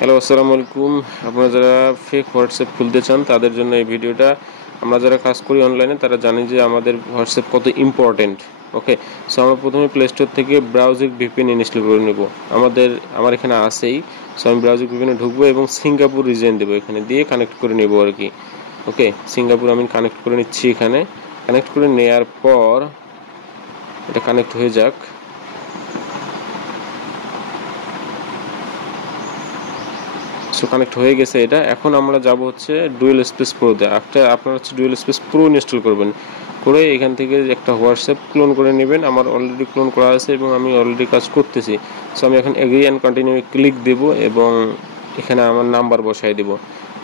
Hello, আসসালামু আলাইকুম। আপনারা যারা ফেক হোয়াটসঅ্যাপ খুলতে চান তাদের জন্য এই ভিডিওটা। আমরা যারা কাজ করি অনলাইনে তারা জানি যে আমাদের হোয়াটসঅ্যাপ কত ইম্পর্টেন্ট। ওকে, সো আমরা প্রথমে প্লে স্টোর থেকে ব্রাউজিং ভিপিএন ইনস্টল করে নেব। আমার এখানে আসেই। সো আমি ব্রাউজিং ভিপিএনে ঢুকবো এবং সিঙ্গাপুর রিজন দেবো, এখানে দিয়ে কানেক্ট করে নেব আর কি। ওকে, সিঙ্গাপুর আমি কানেক্ট করে নিচ্ছি। এখানে কানেক্ট করে নেওয়ার পর এটা কানেক্ট হয়ে যাক। সো কানেক্ট হয়ে গেছে এটা। এখন আমরা যাব হচ্ছে ডুয়েল স্পেস প্রোতে। আপনারা হচ্ছে ডুয়েল স্পেস প্রো ইনস্টল করবেন, করে এখান থেকে একটা হোয়াটসঅ্যাপ ক্লোন করে নেবেন। আমার অলরেডি ক্লোন করা আছে এবং আমি অলরেডি কাজ করতেছি। সো আমি এখন এগ্রি অ্যান্ড কন্টিনিউ ক্লিক দেব এবং এখানে আমার নাম্বার বসাই দেব।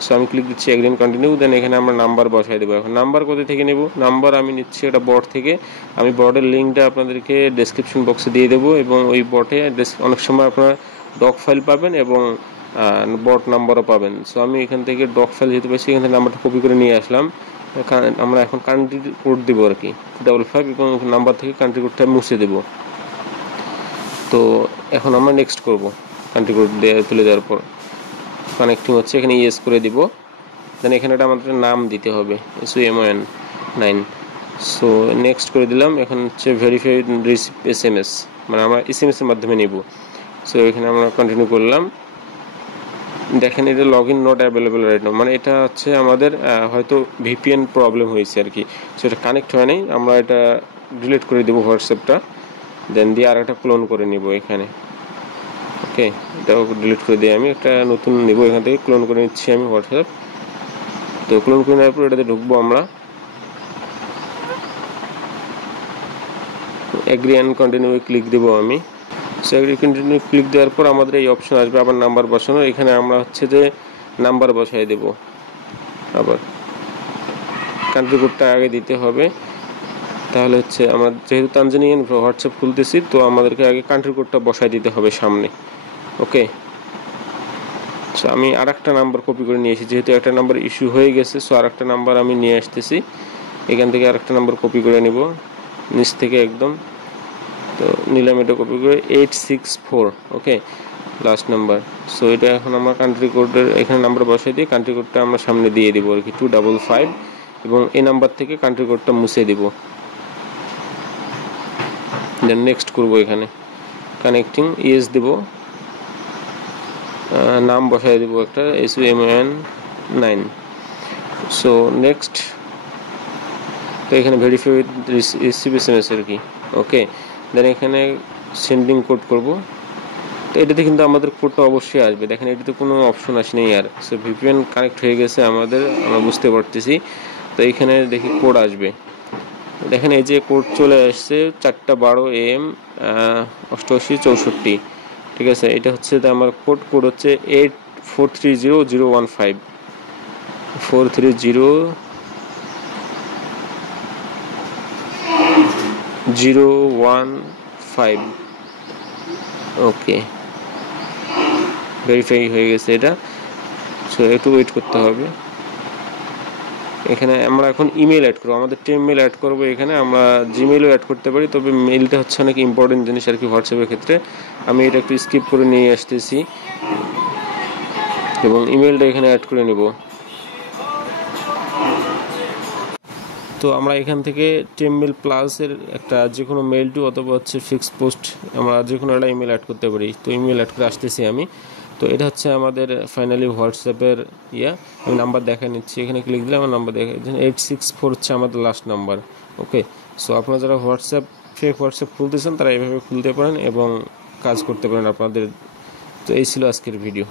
সো আমি ক্লিক দিচ্ছি এগ্রি অ্যান্ড কন্টিনিউ, দেন এখানে আমরা নাম্বার বসাই দেবো। এখন নাম্বার কোথা থেকে নেব? নাম্বার আমি নিচ্ছি একটা বট থেকে। আমি বটের লিঙ্কটা আপনাদেরকে ডেসক্রিপশন বক্সে দিয়ে দেবো এবং ওই বটে অনেক সময় আপনারা ডক ফাইল পাবেন এবং বট নাম্বারও পাবেন। সো আমি এখান থেকে ডক ফাইল যেতে পারছি, এখান থেকে নাম্বারটা কপি করে নিয়ে আসলাম। আমরা এখন কান্ট্রি কোড দেবো আর কি, 255, এবং নাম্বার থেকে কান্ট্রি কোডটা মুছে দেবো। তো এখন আমরা নেক্সট করব। কান্ট্রি কোড তুলে দেওয়ার পর কানেক্টিং হচ্ছে, এখানে ইয়েস করে দিব। দেন এখানে আমাদের নাম দিতে হবে, SUMON9। সো নেক্সট করে দিলাম। এখন হচ্ছে ভেরিফাইড রিসিভ SMS, মানে আমরা SMS এর মাধ্যমে নিব। সো এখানে আমরা কন্টিনিউ করলাম। দেখেন এটা log in not available right now, মানে এটা হচ্ছে আমাদের হয়তো ভিপিএন প্রবলেম হয়েছে আর কি। সো এটা কানেক্ট হয় নাই। আমরা এটা ডিলিট করে দেবো হোয়াটসঅ্যাপটা, দেন দিয়ে আর একটা ক্লোন করে নিব এখানে। ওকে, এটাও ডিলিট করে দিয়ে আমি একটা নতুন নিব। এখান থেকে ক্লোন করে নিচ্ছি আমি হোয়াটসঅ্যাপ। তো ক্লোন করে নেওয়ার পর এটাতে ঢুকবো আমরা। এগ্রি অ্যান্ড কন্টিনিউ ক্লিক দেবো আমি। সো এগ্রি কন্টিনিউ ক্লিক দেওয়ার পর আমাদের এই অপশন আসবে আবার নাম্বার বসানো। এখানে আমরা হচ্ছে যে নাম্বার বসাই দেব। আবার কান্ট্রি কোডটা আগে দিতে হবে, তাহলে হচ্ছে আমরা যেহেতু তানজানিয়ান হোয়াটসঅ্যাপ খুলতেছি, তো আমাদেরকে আগে কান্ট্রি কোডটা বসাই দিতে হবে সামনে। ওকে, সো আমি আর একটা নাম্বার কপি করে নিয়ে এসেছি, যেহেতু একটা নাম্বার ইস্যু হয়ে গেছে। সো আর একটা নাম্বার আমি নিয়ে আসতেছি। এখান থেকে আর একটা নাম্বার কপি করে নিব নিচ থেকে একদম। তো নিলাম, এটা কপি করে 864। ওকে, লাস্ট নাম্বার। সো এটা এখন আমরা কান্ট্রি কোডের এখানে নাম্বার বসাই দিয়ে কান্ট্রি কোডটা আমরা সামনে দিয়ে দিব আর কি, 255, এবং এই নাম্বার থেকে কান্ট্রি কোডটা মুছে দিব। দেন নেক্সট করব। এখানে কানেক্টিং ইয়েস দেব, নাম বসাই দেব একটা, SUMON9। So next. তো এখানে ভেরিফাই উইথ রিসিভ SMS আর কি। ওকে, দেন এখানে সেন্ডিং কোড করব। তো এটাতে কিন্তু আমাদের কোডটা অবশ্যই আসবে। দেখেন এটাতে কোনো অপশন আসেনি আর। সো ভিপিএন কানেক্ট হয়ে গেছে আমাদের, আমরা বুঝতে পারতেছি। তো এখানে দেখি কোড আসবে। দেখেন এই যে কোড চলে আসছে, 4:12 AM 8864। ঠিক আছে, এটা হচ্ছে আমার কোড হচ্ছে 8430015 43015। ওকে, ভেরিফাই হয়ে গেছে এটা। সো একটু ওয়েট করতে হবে। এখানে আমরা এখন ইমেল অ্যাড করবো, আমাদের টিম মেল অ্যাড করবো। এখানে আমরা জিমেলও অ্যাড করতে পারি, তবে মেলটা হচ্ছে অনেক ইম্পর্টেন্ট জিনিস আর কি হোয়াটসঅ্যাপের ক্ষেত্রে। আমি এটা একটু স্কিপ করে নিয়ে আসতেছি এবং ইমেলটা এখানে অ্যাড করে নেব। তো আমরা এখান থেকে টেমমেল প্লাসের একটা যে কোনো মেল টু অথবা হচ্ছে ফিক্স পোস্ট, আমরা যে কোনো একটা ইমেল অ্যাড করতে পারি। তো ইমেল অ্যাড করে আসতেছি আমি। তো এটা হচ্ছে আমাদের ফাইনালি হোয়াটসঅ্যাপের আমি নাম্বার দেখা নিচ্ছি। এখানে ক্লিক দিলে আমার নাম্বার দেখা 864 হচ্ছে আমাদের লাস্ট নাম্বার। ওকে, সো আপনারা যারা ফেক হোয়াটসঅ্যাপ খুলতেছেন তারা এইভাবে খুলতে পারেন এবং কাজ করতে পারেন আপনাদের। তো এই ছিল আজকের ভিডিও।